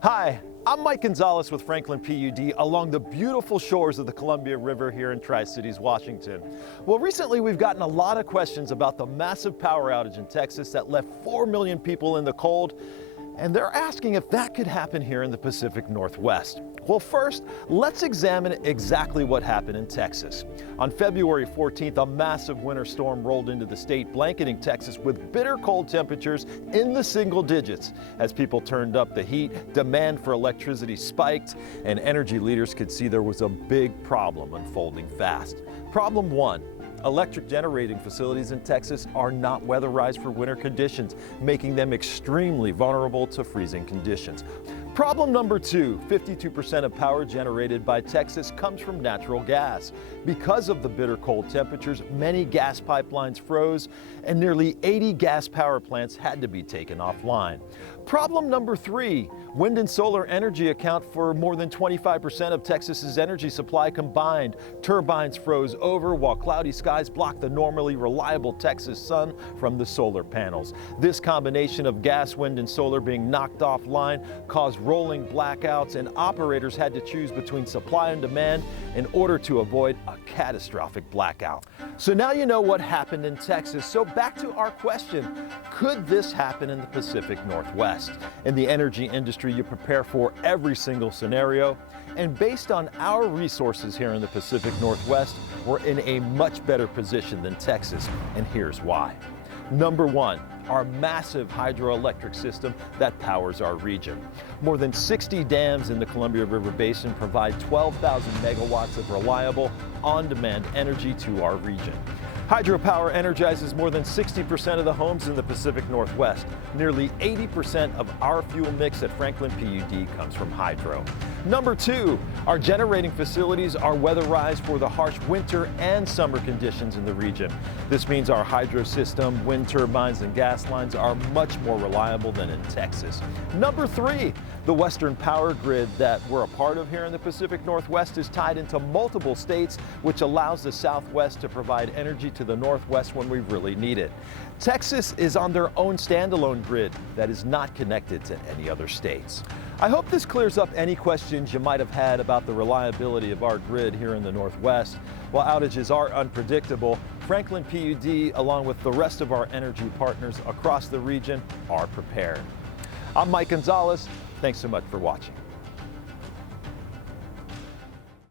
Hi, I'm Mike Gonzalez with Franklin PUD along the beautiful shores of the Columbia River here in Tri-Cities, Washington. Well, recently we've gotten a lot of questions about the massive power outage in Texas that left 4 million people in the cold, and they're asking if that could happen here in the Pacific Northwest. Well, first, let's examine exactly what happened in Texas. On February 14th, a massive winter storm rolled into the state, blanketing Texas with bitter cold temperatures in the single digits. As people turned up the heat, demand for electricity spiked, and energy leaders could see there was a big problem unfolding fast. Problem one. Electric generating facilities in Texas are not weatherized for winter conditions, making them extremely vulnerable to freezing conditions. Problem number two, 52% of power generated by Texas comes from natural gas. Because of the bitter cold temperatures, many gas pipelines froze and nearly 80 gas power plants had to be taken offline. Problem number three, wind and solar energy account for more than 25% of Texas's energy supply combined. Turbines froze over while cloudy skies blocked the normally reliable Texas sun from the solar panels. This combination of gas, wind, and solar being knocked offline caused rolling blackouts, and operators had to choose between supply and demand in order to avoid a catastrophic blackout. So now you know what happened in Texas. So back to our question, could this happen in the Pacific Northwest? In the energy industry, you prepare for every single scenario, and based on our resources here in the Pacific Northwest, we're in a much better position than Texas, and here's why. Number one, our massive hydroelectric system that powers our region. More than 60 dams in the Columbia River Basin provide 12,000 megawatts of reliable, on-demand energy to our region. Hydropower energizes more than 60% of the homes in the Pacific Northwest. Nearly 80% of our fuel mix at Franklin PUD comes from hydro. Number two, our generating facilities are weatherized for the harsh winter and summer conditions in the region. This means our hydro system, wind turbines, and gas lines are much more reliable than in Texas. Number three, the Western power grid that we're a part of here in the Pacific Northwest is tied into multiple states, which allows the Southwest to provide energy to the Northwest when we really need it. Texas is on their own standalone grid that is not connected to any other states. I hope this clears up any questions you might have had about the reliability of our grid here in the Northwest. While outages are unpredictable, Franklin PUD, along with the rest of our energy partners across the region, are prepared. I'm Mike Gonzalez. Thanks so much for watching.